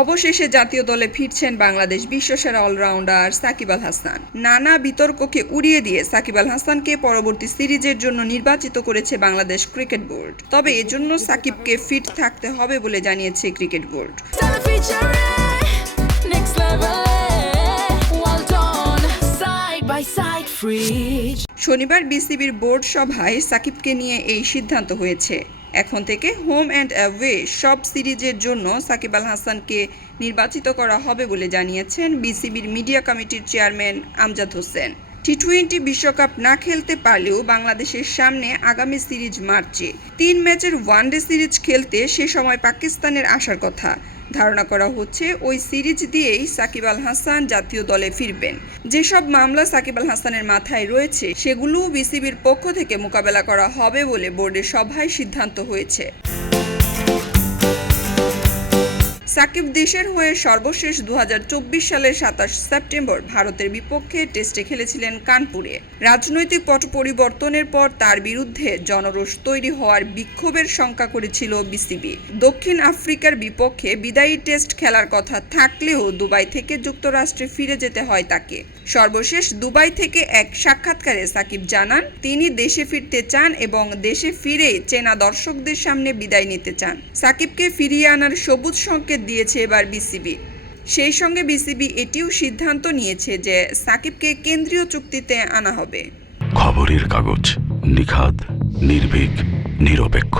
অবশেষে জাতীয় দলে ফিরছেন বাংলাদেশ বিশ্বসেরা অলরাউন্ডার সাকিব আল হাসান। নানা বিতর্ককে উড়িয়ে দিয়ে সাকিব আল হাসানকে পরবর্তী সিরিজের জন্য নির্বাচিত করেছে বাংলাদেশ ক্রিকেট বোর্ড। তবে এজন্য সাকিবকে ফিট থাকতে হবে বলে জানিয়েছে ক্রিকেট বোর্ড। শনিবার বিসিবির বোর্ড সভায় সাকিবকে নিয়ে এই সিদ্ধান্ত হয়েছে। এখন থেকে হোম অ্যান্ড অ্যাওয়ে সব সিরিজের জন্য সাকিব আল হাসানকে নির্বাচিত করা হবে বলে জানিয়েছেন বিসিবির মিডিয়া কমিটির চেয়ারম্যান আমজাদ হোসেন। টি-20 বিশ্বকাপ না খেলতে পারলেও বাংলাদেশের সামনে আগামী সিরিজ মার্চে 3 ম্যাচের ওয়ানডে সিরিজ খেলতে সে সময় পাকিস্তানের আসার কথা। ধারণা করা হচ্ছে ওই সিরিজ দিয়েই সাকিব আল হাসান জাতীয় দলে ফিরবেন। যেসব মামলা সাকিব আল হাসানের মাথায় রয়েছে সেগুলোও বিসিবির পক্ষ থেকে মোকাবেলা করা হবে বলে বোর্ডের সভায় সিদ্ধান্ত হয়েছে। সাকিব দেশের হয়ে সর্বশেষ 2024 সালের 27 সেপ্টেম্বর ভারতের বিপক্ষে টেস্টে খেলেছিলেন কানপুরে। রাজনৈতিক পট পরিবর্তনের পর তার বিরুদ্ধে জনরোষ তৈরি হওয়ার বিক্ষোভের শঙ্কা করেছিল বিসিবি। দক্ষিণ আফ্রিকার বিপক্ষে বিদায়ী টেস্ট খেলার কথা থাকলেও দুবাই থেকে যুক্তরাষ্ট্রে ফিরে যেতে হয় তাকে। সর্বশেষ দুবাই থেকে এক সাক্ষাৎকারে সাকিব জানান তিনি দেশে ফিরতে চান এবং দেশে ফিরে চেনা দর্শকদের সামনে বিদায় নিতে চান। সাকিবকে ফিরিয়ে আনার সবুজ সংকেত দিয়েছে এবার বিসিবি। সেই সঙ্গে বিসিবি এটিও সিদ্ধান্ত নিয়েছে যে সাকিবকে কেন্দ্রীয় চুক্তিতে আনা হবে। খবরের কাগজ, নিখাদ, নির্ভীক, নিরপেক্ষ।